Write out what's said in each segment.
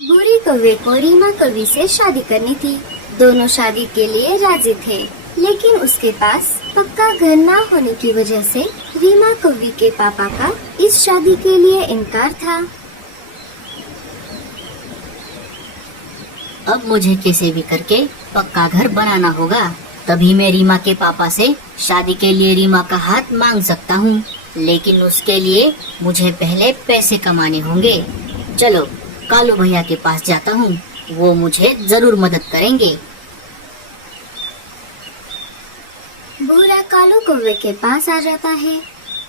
बूढ़े कौवे को रीमा कवि से शादी करनी थी। दोनों शादी के लिए राजी थे, लेकिन उसके पास पक्का घर न होने की वजह से रीमा कवि के पापा का इस शादी के लिए इनकार था। अब मुझे कैसे भी करके पक्का घर बनाना होगा, तभी मैं रीमा के पापा से शादी के लिए रीमा का हाथ मांग सकता हूँ। लेकिन उसके लिए मुझे पहले पैसे कमाने होंगे। चलो कालू भैया के पास जाता हूँ, वो मुझे जरूर मदद करेंगे। भूरा कालू कौवे के पास आ जाता है।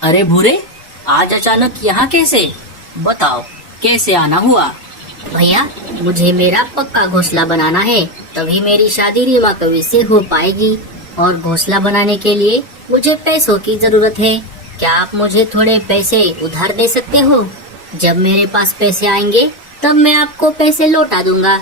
अरे भूरे, आज अचानक यहाँ कैसे? बताओ कैसे आना हुआ? भैया मुझे मेरा पक्का घोंसला बनाना है, तभी मेरी शादी रीमा कवि से हो पाएगी। और घोंसला बनाने के लिए मुझे पैसों की जरूरत है। क्या आप मुझे थोड़े पैसे उधार दे सकते हो? जब मेरे पास पैसे आएंगे तब मैं आपको पैसे लौटा दूंगा।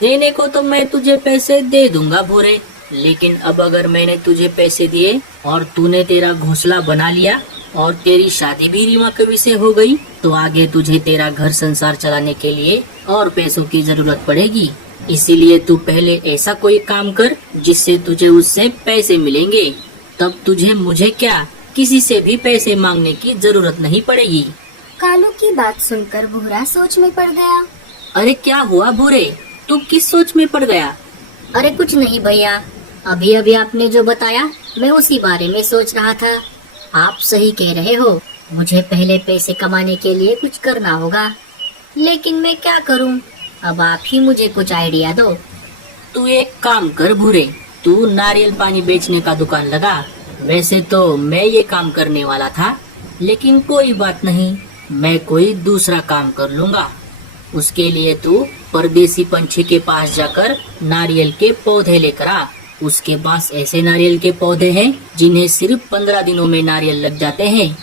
देने को तो मैं तुझे पैसे दे दूंगा भूरे, लेकिन अब अगर मैंने तुझे पैसे दिए और तूने तेरा घोंसला बना लिया और तेरी शादी भी रीमा कवि से हो गई, तो आगे तुझे तेरा घर संसार चलाने के लिए और पैसों की जरूरत पड़ेगी। इसीलिए तू पहले ऐसा कोई काम कर जिससे तुझे उससे पैसे मिलेंगे, तब तुझे मुझे क्या किसी से भी पैसे मांगने की जरूरत नहीं पड़ेगी। कालू की बात सुनकर भूरा सोच में पड़ गया। अरे क्या हुआ भूरे, तू किस सोच में पड़ गया? अरे कुछ नहीं भैया, अभी अभी आपने जो बताया मैं उसी बारे में सोच रहा था। आप सही कह रहे हो, मुझे पहले पैसे कमाने के लिए कुछ करना होगा, लेकिन मैं क्या करूं? अब आप ही मुझे कुछ आइडिया दो। तू एक काम कर भूरे, तू नारियल पानी बेचने का दुकान लगा। वैसे तो मैं ये काम करने वाला था, लेकिन कोई बात नहीं, मैं कोई दूसरा काम कर लूंगा। उसके लिए तू परदेसी पंछी के पास जाकर नारियल के पौधे लेकर आ। उसके पास ऐसे नारियल के पौधे हैं जिन्हें सिर्फ 15 दिनों में नारियल लग जाते हैं।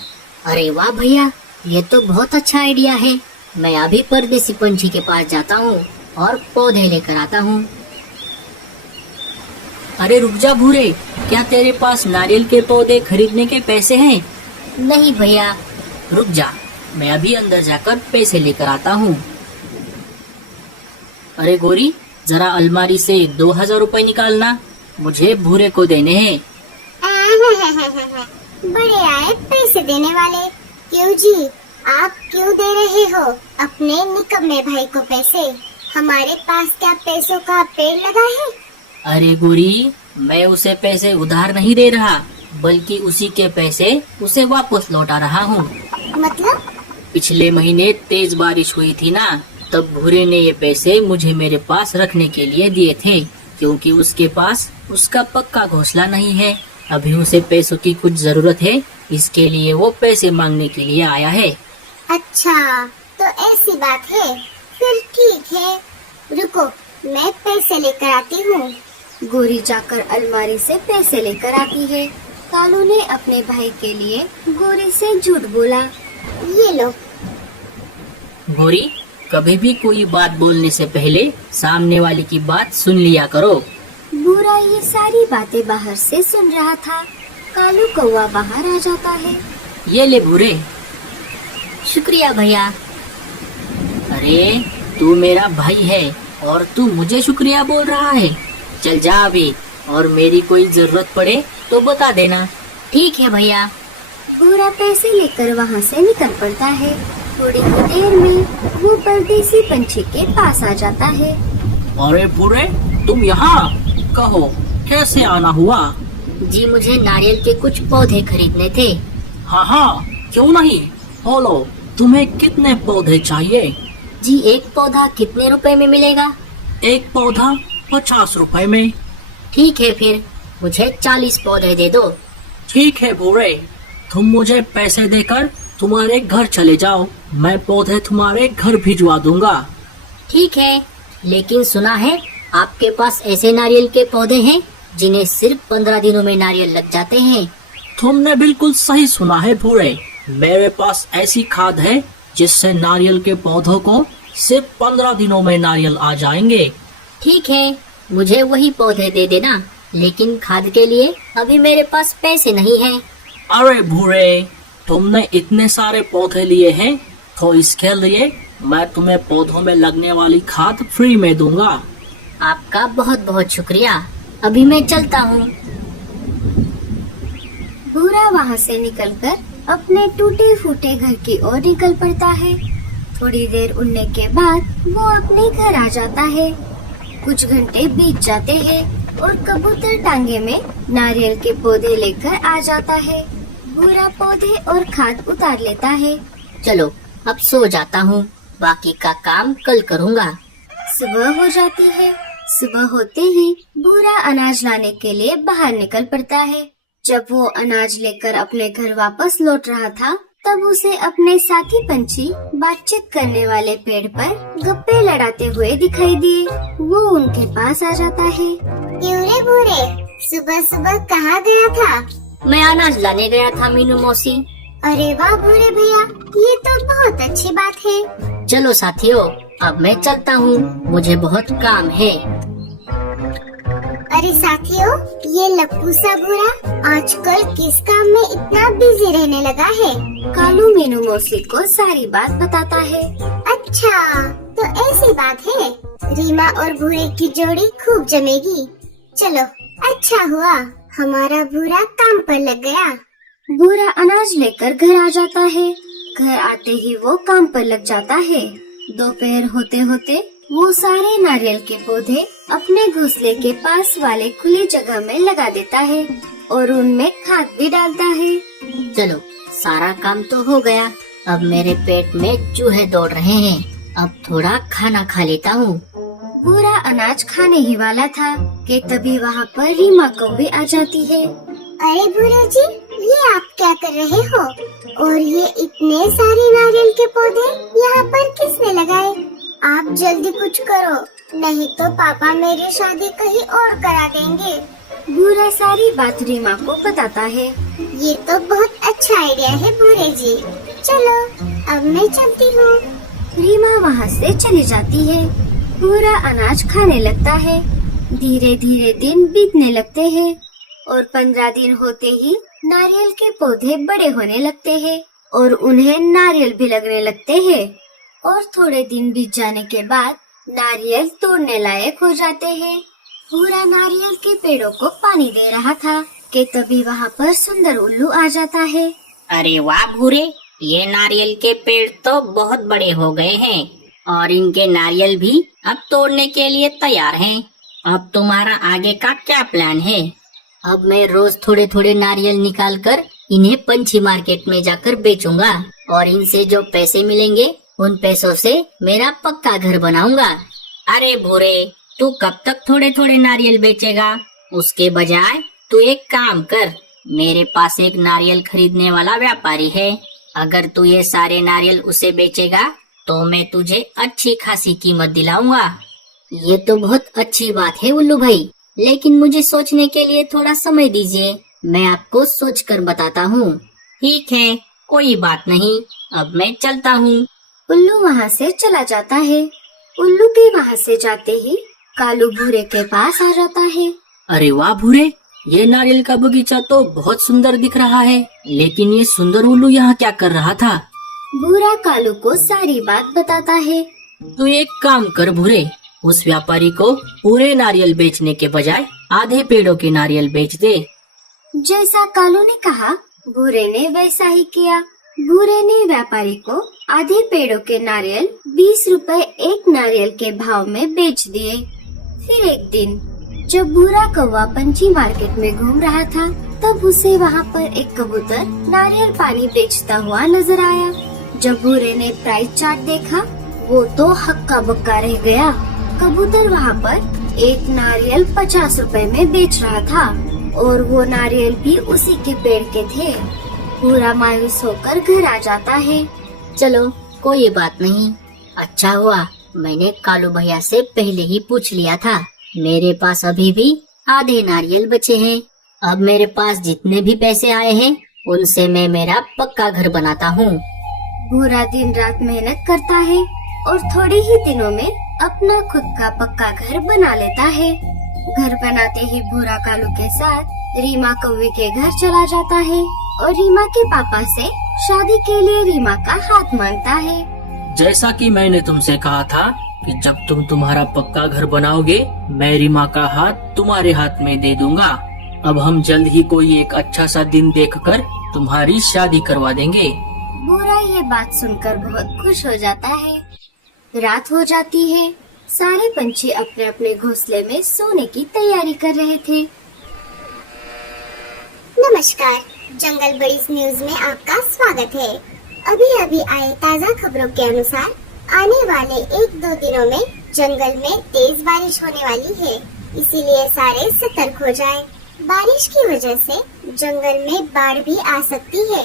अरे वाह भैया, ये तो बहुत अच्छा आइडिया है। मैं अभी परदेसी पंछी के पास जाता हूँ और पौधे लेकर आता हूँ। अरे रुक जा भूरे, क्या तेरे पास नारियल के पौधे खरीदने के पैसे हैं? नहीं भैया। रुक जा, मैं अभी अंदर जाकर पैसे लेकर आता हूँ। अरे गोरी, जरा अलमारी से 2000 रुपए निकालना, मुझे भूरे को देने हैं। बड़े आए पैसे देने वाले। क्यों जी, आप क्यों दे रहे हो अपने निकम्मे भाई को पैसे? हमारे पास क्या पैसों का पेड़ लगा है? अरे गोरी, मैं उसे पैसे उधार नहीं दे रहा, बल्कि उसी के पैसे उसे वापस लौटा रहा हूँ। मतलब? पिछले महीने तेज बारिश हुई थी ना, तब भूरे ने ये पैसे मुझे मेरे पास रखने के लिए दिए थे, क्योंकि उसके पास उसका पक्का घोंसला नहीं है। अभी उसे पैसों की कुछ जरूरत है, इसके लिए वो पैसे मांगने के लिए आया है। अच्छा, तो ऐसी बात है, फिर ठीक है, रुको मैं पैसे लेकर आती हूँ। गोरी जाकर अलमारी से पैसे लेकर आती है। कालू ने अपने भाई के लिए गोरी से झूठ बोला। ये लो। गोरी, कभी भी कोई बात बोलने से पहले सामने वाले की बात सुन लिया करो। बुरा ये सारी बातें बाहर से सुन रहा था। कालू कौवा बाहर आ जाता है। ये ले भूरे। शुक्रिया भैया। अरे तू मेरा भाई है और तू मुझे शुक्रिया बोल रहा है? चल जा अभी, और मेरी कोई जरूरत पड़े तो बता देना। ठीक है भैया। बुरा पैसे लेकर वहाँ से निकल पड़ता है। थोड़ी ही देर में वो परदेसी पंछी के पास आ जाता है। अरे भूरे, तुम यहाँ? कहो कैसे आना हुआ? जी मुझे नारियल के कुछ पौधे खरीदने थे। हाँ हाँ, क्यों नहीं, बोलो तुम्हें कितने पौधे चाहिए? जी एक पौधा कितने रुपए में मिलेगा? एक पौधा 50 रुपए में। ठीक है, फिर मुझे 40 पौधे दे दो। ठीक है भूरे, तुम मुझे पैसे देकर तुम्हारे घर चले जाओ, मैं पौधे तुम्हारे घर भिजवा दूंगा। ठीक है, लेकिन सुना है आपके पास ऐसे नारियल के पौधे हैं जिन्हें सिर्फ 15 दिनों में नारियल लग जाते हैं। तुमने बिल्कुल सही सुना है भूरे, मेरे पास ऐसी खाद है जिससे नारियल के पौधों को सिर्फ 15 दिनों में नारियल आ जाएंगे। ठीक है, मुझे वही पौधे दे देना, लेकिन खाद के लिए अभी मेरे पास पैसे नहीं हैं। अरे भूरे, तुमने इतने सारे पौधे लिए हैं तो इसके लिए मैं तुम्हें पौधों में लगने वाली खाद फ्री में दूंगा। आपका बहुत बहुत शुक्रिया। अभी मैं चलता हूँ। भूरा वहाँ से निकलकर अपने टूटे फूटे घर की ओर निकल पड़ता है। थोड़ी देर उड़ने के बाद वो अपने घर आ जाता है। कुछ घंटे बीत जाते हैं और कबूतर टांगे में नारियल के पौधे लेकर आ जाता है। भूरा पौधे और खाद उतार लेता है। चलो अब सो जाता हूँ, बाकी का काम कल करूँगा। सुबह हो जाती है। सुबह होते ही भूरा अनाज लाने के लिए बाहर निकल पड़ता है। जब वो अनाज लेकर अपने घर वापस लौट रहा था, तब उसे अपने साथी पंछी बातचीत करने वाले पेड़ पर गप्पे लड़ाते हुए दिखाई दिए। वो उनके पास आ जाता है। क्यों रे भूरे, सुबह सुबह कहाँ गया था? मैं अनाज लाने गया था मीनू मौसी। अरे वाह भूरे भैया, ये तो बहुत अच्छी बात है। चलो साथियों, अब मैं चलता हूँ, मुझे बहुत काम है। अरे साथियों, ये लप्पू सा भूरा आजकल किस काम में इतना बिजी रहने लगा है? कालू मीनू मौसी को सारी बात बताता है। अच्छा, तो ऐसी बात है, रीमा और भूरे की जोड़ी खूब जमेगी। चलो, अच्छा हुआ हमारा भूरा काम पर लग गया। भूरा अनाज लेकर घर आ जाता है। घर आते ही वो काम पर लग जाता है। दोपहर होते होते वो सारे नारियल के पौधे अपने घोंसले के पास वाले खुली जगह में लगा देता है और उनमें खाद भी डालता है। चलो, सारा काम तो हो गया। अब मेरे पेट में चूहे दौड़ रहे हैं। अब थोड़ा खाना खा लेता हूँ। भूरा अनाज खाने ही वाला था कि तभी वहाँ पर रीमा कौवी आ जाती है। अरे भूरा जी, ये आप क्या कर रहे हो? और ये इतने सारे नारियल के पौधे यहाँ पर किसने लगाए? आप जल्दी कुछ करो, नहीं तो पापा मेरी शादी कहीं और करा देंगे। भूरा सारी बात रीमा को बताता है। ये तो बहुत अच्छा आइडिया है भूरे जी। चलो, अब मैं चलती हूँ। रीमा वहाँ से चली जाती है। भूरा अनाज खाने लगता है। धीरे धीरे दिन बीतने लगते हैं और 15 दिन होते ही नारियल के पौधे बड़े होने लगते हैं और उन्हें नारियल भी लगने लगते हैं। और थोड़े दिन बीत जाने के बाद नारियल तोड़ने लायक हो जाते हैं। भूरा नारियल के पेड़ों को पानी दे रहा था कि तभी वहाँ पर सुंदर उल्लू आ जाता है। अरे वाह भूरे, ये नारियल के पेड़ तो बहुत बड़े हो गए हैं और इनके नारियल भी अब तोड़ने के लिए तैयार हैं। अब तुम्हारा आगे का क्या प्लान है? अब मैं रोज थोड़े थोड़े नारियल निकाल कर इन्हें पंछी मार्केट में जाकर बेचूंगा और इनसे जो पैसे मिलेंगे उन पैसों से मेरा पक्का घर बनाऊंगा। अरे भूरे, तू कब तक थोड़े थोड़े नारियल बेचेगा? उसके बजाय तू एक काम कर, मेरे पास एक नारियल खरीदने वाला व्यापारी है। अगर तू ये सारे नारियल उसे बेचेगा तो मैं तुझे अच्छी खासी कीमत दिलाऊंगा। ये तो बहुत अच्छी बात है उल्लू भाई, लेकिन मुझे सोचने के लिए थोड़ा समय दीजिए, मैं आपको सोचकर बताता हूँ। ठीक है, कोई बात नहीं, अब मैं चलता हूँ। उल्लू वहाँ से चला जाता है। उल्लू के वहाँ से जाते ही कालू भूरे के पास आ जाता है। अरे वाह भूरे, ये नारियल का बगीचा तो बहुत सुंदर दिख रहा है, लेकिन ये सुंदर उल्लू यहाँ क्या कर रहा था? भूरा कालू को सारी बात बताता है। तू एक काम कर भूरे, उस व्यापारी को पूरे नारियल बेचने के बजाय आधे पेड़ों के नारियल बेच दे। जैसा कालू ने कहा, भूरे ने वैसा ही किया। भूरे ने व्यापारी को आधे पेड़ों के नारियल 20 रुपए एक नारियल के भाव में बेच दिए। फिर एक दिन जब भूरा कौवा पंछी मार्केट में घूम रहा था, तब उसे वहाँ पर एक कबूतर नारियल पानी बेचता हुआ नजर आया। जब भूरे ने प्राइस चार्ट देखा, वो तो हक्का बक्का रह गया। कबूतर वहाँ पर एक नारियल 50 रुपए में बेच रहा था और वो नारियल भी उसी के पेड़ के थे। भूरा मायूस होकर घर आ जाता है। चलो, कोई बात नहीं, अच्छा हुआ मैंने कालू भैया से पहले ही पूछ लिया था। मेरे पास अभी भी आधे नारियल बचे हैं। अब मेरे पास जितने भी पैसे आए हैं उनसे मैं मेरा पक्का घर बनाता हूँ। भूरा दिन रात मेहनत करता है और थोड़े ही दिनों में अपना खुद का पक्का घर बना लेता है। घर बनाते ही भूरा कालू के साथ रीमा कौवे के घर चला जाता है और रीमा के पापा से शादी के लिए रीमा का हाथ मांगता है। जैसा कि मैंने तुमसे कहा था कि जब तुम तुम्हारा पक्का घर बनाओगे, मैं रीमा का हाथ तुम्हारे हाथ में दे दूंगा। अब हम जल्द ही कोई एक अच्छा सा दिन देखकर तुम्हारी शादी करवा देंगे। भूरा ये बात सुनकर बहुत खुश हो जाता है। रात हो जाती है। सारे पंछी अपने अपने घोंसले में सोने की तैयारी कर रहे थे। नमस्कार, जंगल बडीज न्यूज में आपका स्वागत है। अभी अभी आए ताज़ा खबरों के अनुसार आने वाले 1-2 दिनों में जंगल में तेज बारिश होने वाली है, इसीलिए सारे सतर्क हो जाएं। बारिश की वजह से जंगल में बाढ़ भी आ सकती है।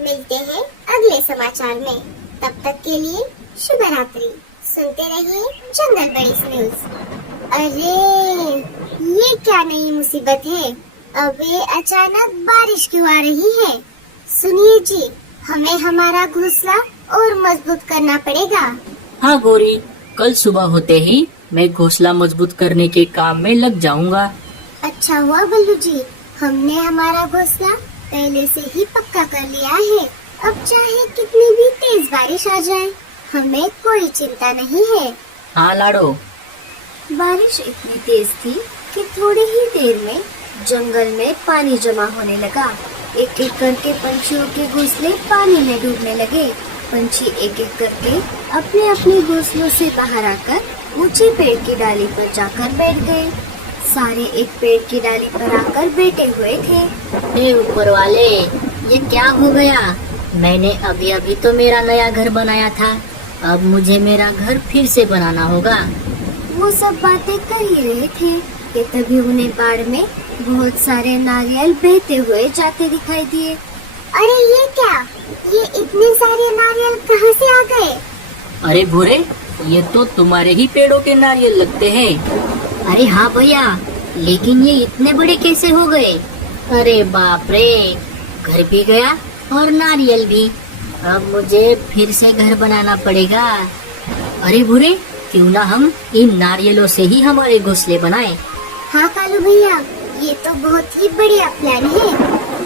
मिलते हैं अगले समाचार में। तब तक के लिए शुभ रात्रि। सुनते रहिए जंगल बडीज न्यूज। अरे ये क्या नई मुसीबत है? अब ये अचानक बारिश क्यों आ रही है? सुनिए जी, हमें हमारा घोंसला और मजबूत करना पड़ेगा। हाँ गोरी, कल सुबह होते ही मैं घोंसला मजबूत करने के काम में लग जाऊंगा। अच्छा हुआ बल्लू जी, हमने हमारा घोंसला पहले से ही पक्का कर लिया है। अब चाहे कितनी भी तेज बारिश आ जाए, हमें कोई चिंता नहीं है। हाँ लाडो। बारिश इतनी तेज थी कि थोड़ी ही देर में जंगल में पानी जमा होने लगा। एक एक करके पंछियों के घोंसले पानी में डूबने लगे। पंछी एक एक करके अपने अपने घोंसलों से बाहर आकर ऊंचे पेड़ की डाली पर जाकर बैठ गए। सारे एक पेड़ की डाली पर आकर बैठे हुए थे। हे ऊपर वाले, ये क्या हो गया? मैंने अभी अभी तो मेरा नया घर बनाया था, अब मुझे मेरा घर फिर से बनाना होगा। वो सब बातें कर ही रहे थे कि तभी उन्हें बाढ़ में बहुत सारे नारियल बहते हुए जाते दिखाई दिए। अरे ये क्या? ये इतने सारे नारियल कहाँ से आ गए? अरे भूरे, ये तो तुम्हारे ही पेड़ों के नारियल लगते हैं। अरे हाँ भैया, लेकिन ये इतने बड़े कैसे हो गए? अरे बाप रे, घर भी गया और नारियल भी। अब मुझे फिर से घर बनाना पड़ेगा। अरे भूरे, क्यों ना हम इन नारियलों से ही हमारे घोंसले बनाएं? हाँ कालू भैया, ये तो बहुत ही बढ़िया प्लान है।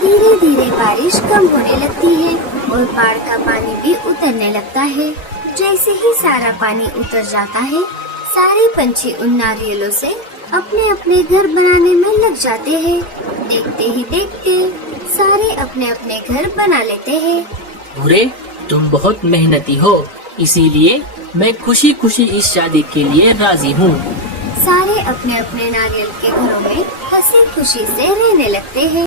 धीरे धीरे बारिश कम होने लगती है और बाढ़ का पानी भी उतरने लगता है। जैसे ही सारा पानी उतर जाता है, सारे पंछी उन नारियलों से अपने अपने घर बनाने में लग जाते हैं। देखते ही देखते सारे अपने अपने घर बना लेते हैं। भूरे, तुम बहुत मेहनती हो, इसीलिए मैं खुशी खुशी इस शादी के लिए राजी हूँ। सारे अपने अपने नारियल के घरों में हंसी खुशी से रहने लगते हैं।